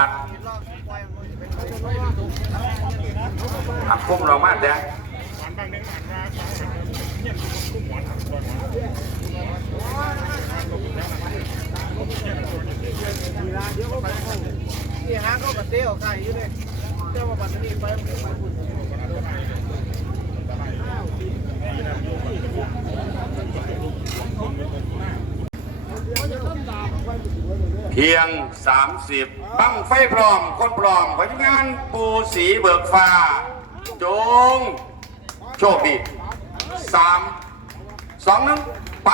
าดอะคุ้มเรามากแดงนี่ฮะก็กระเตี้ยวไก่อยู่เลยเตี้ยวมาบัดนี้ไปไปบุญ เพียง 30 บังไฟปลอม คนปลอมพนักงานปูสีเบิกฟ้า จง โชคดีสามสองหนึ่งไป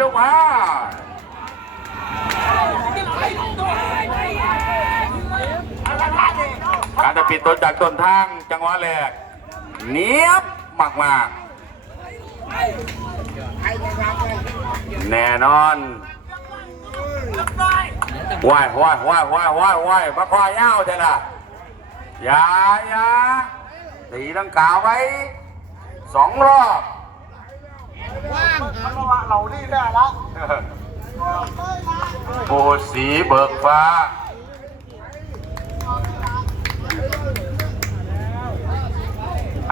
ลูกมา การจะปิดตัวจากต้นทางจังหวะแรกเนียบมากมากๆแน่นอนว่ายว่ายว่ายว่ายว่ายว่ายมาควายเย้าเถอะล่ะอย่าอย่าตีลังกาไว้สองรอบว่างหาว่าเรานี่ได้แล้วโบสีเบิกฟ้า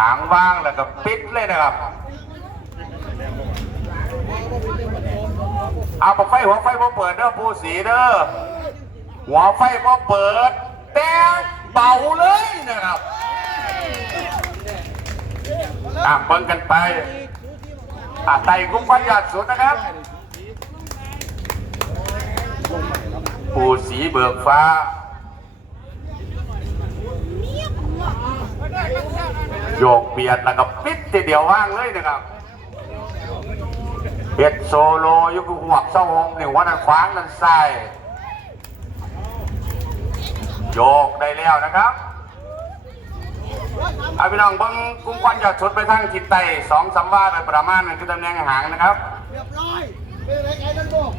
หางว่างแล้วก็ปิดเลยนะครับ เอาบอกไฟหัวไฟพอเปิดเด้อผู้สีเด้อหัวไฟพอเปิด แต่เบาเลยนะครับอะเบิ่งกันไปอะไต่กุ้งพันยอดสุดนะครับ ผู้สีเบิกฟ้า โยกเบียดแล้วก็ปิดทีเดียวว่างเลยนะครับเบ็ดโซโลยุคหัวกเศร้าหงหนี่งวันนั้นขวางนั้นใส่โยกได้แล้วนะครับเอาพี่น้องบิ้งกุ้งควันหยอดชุดไปทางทิศใต้สองสามว่าโดยประมาณนั่นคือตำแหน่งหางนะครับเรียบร้อยเป็นไรไงนั่นบอก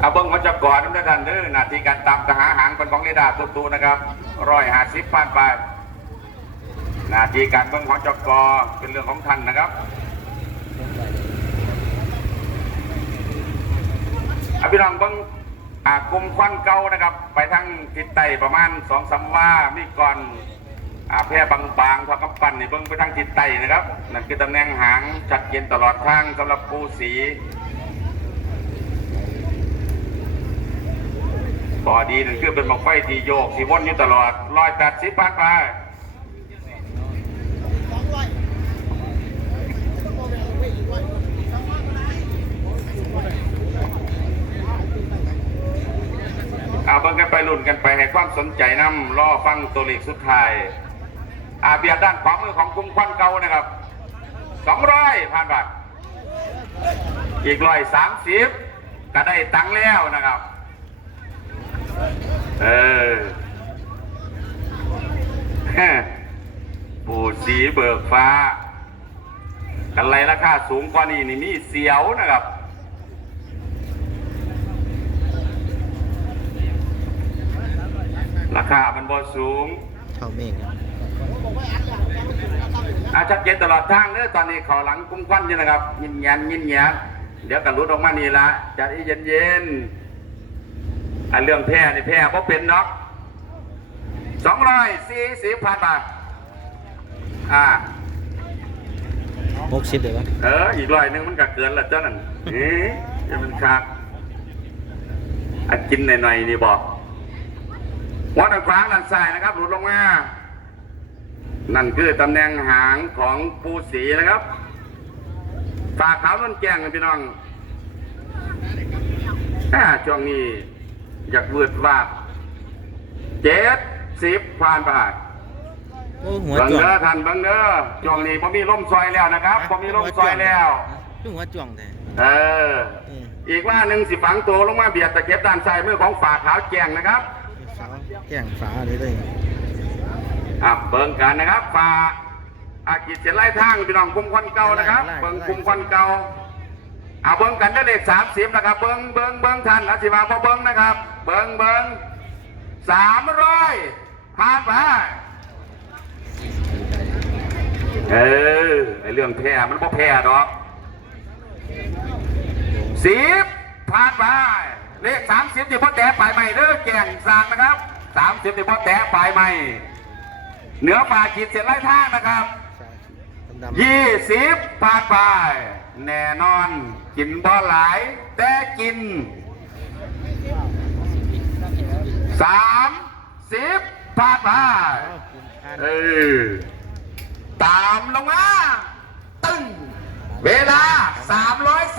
เอาเบิ้งมันจะก่อนน้ำได้ทันเด้อหนาทีการตามกระหาหางเป็นของเรดาตัวตูนะครับร้อยห้าสิบผ่านไปหนาทีการเบิ้งของจกอเป็นเรื่องของท่านนะครับอาพี่น้องเบิ้งอากลุ่มควันเก่านะครับ ไปทางทิศใต้ประมาณสองสามว่ามีก่อนอ่าแพร่บางๆพอกำปั้นนี่เบิ้งไปทางทิศใต้นะครับนั่นคือตำแหน่งหางชัดเจนตลอดทางสำหรับปูสี พอดีนั่นคือเป็นบังไฟที่โยกที่วนอยู่ตลอดร้อยแปดสิบผ่านไปสองร้อยต้องบอกแบบไปอีกวันสองกาเบิ่งกันไปลุ่นกันไปให้ความสนใจนำรอฟังตัวเลขสุดท้ายอาเบียดด้านขวามือของกรุงควันเก่านะครับสองร้อยผ่านบาทอีกร้อยสามสิบก็ได้ตังแล้วนะครับ เออปู่สีเบิกฟ้า กันไรราคาสูงกว่านี้นี่มีเสียวนะครับ ราคามันบ่สูงเท่าเมฆอะอาชัดเจนตลอดทางเด้อตอนนี้เขาหลังกุ้งควันอยู่นะครับ ยินยันยินยันเดี๋ยวกันรุดออกมานี่ละจะได้เย็นเย็นๆ อันเรื่องแพ้นี่แพ้เพราะเป็นเนาะสองร้อยสี่สิบพันบาท อ่าหกสิบเลยวะเออ อีกร้อยหนึงมันก็เกินละเจ้านั่นเอ๊ะจะมันขาดอันกินหน่อยๆนี่บอกวัดอันขวางด้านซ้ายนะครับ หลุดลงมา นั่นคือตำแหน่งหางของปูสีนะครับฝากขาวนนแจ้งกันพี่น้องอ่าช่วงนี้ อยากวืดวาบเจ็ดสิบผ่านไปโอ้หัวบังจ่วงเด้อท่านบังเด้อช่วงนี้ผมมีล่มซอยแล้วนะครับผมมีล่มซอยแล้วดูหัวจ่วงแท้เออ อืมอีกว่าหนึ่งสิฝังตัวลงมาเบียดตะเข็บด้านซ้ายมือของฝาขาวแจงนะครับฝาแก่งฝาเลยเลยอะเบิ่งกันนะครับฝาอากิจเส้นไล่ทางพี่น้องคุมควันเก่านะครับ เบิ่งคุมควันเก่า เอาเบิ้งกันได้เลขสามสิบนะครับ เบิ้งเบิ้งเบิ้งทันอาสิมาพอเบิ้งนะครับ เบิ้งเบิ้งสามร้อยผ่านไปเออไอเรื่องแพ้มันบ่แพ้ดอกสิบผ่านไปเลขสามสิบที่พ่อแตะปลายใหม่เด้อแก่งสางนะครับสามสิบที่พ่อแตะปลายใหม่เหนือป่าขีดเส้นไล่ทางนะครับ ยี่สิบผ่านไปแน่นอน กินบ่หลาย แต่กินสามสิบผ่านไปเออตามลงมาตึ้งเวลา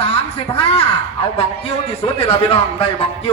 335 เอาบองกิ้วที่สุดนี่ละพี่น้องได้บองกิ้ว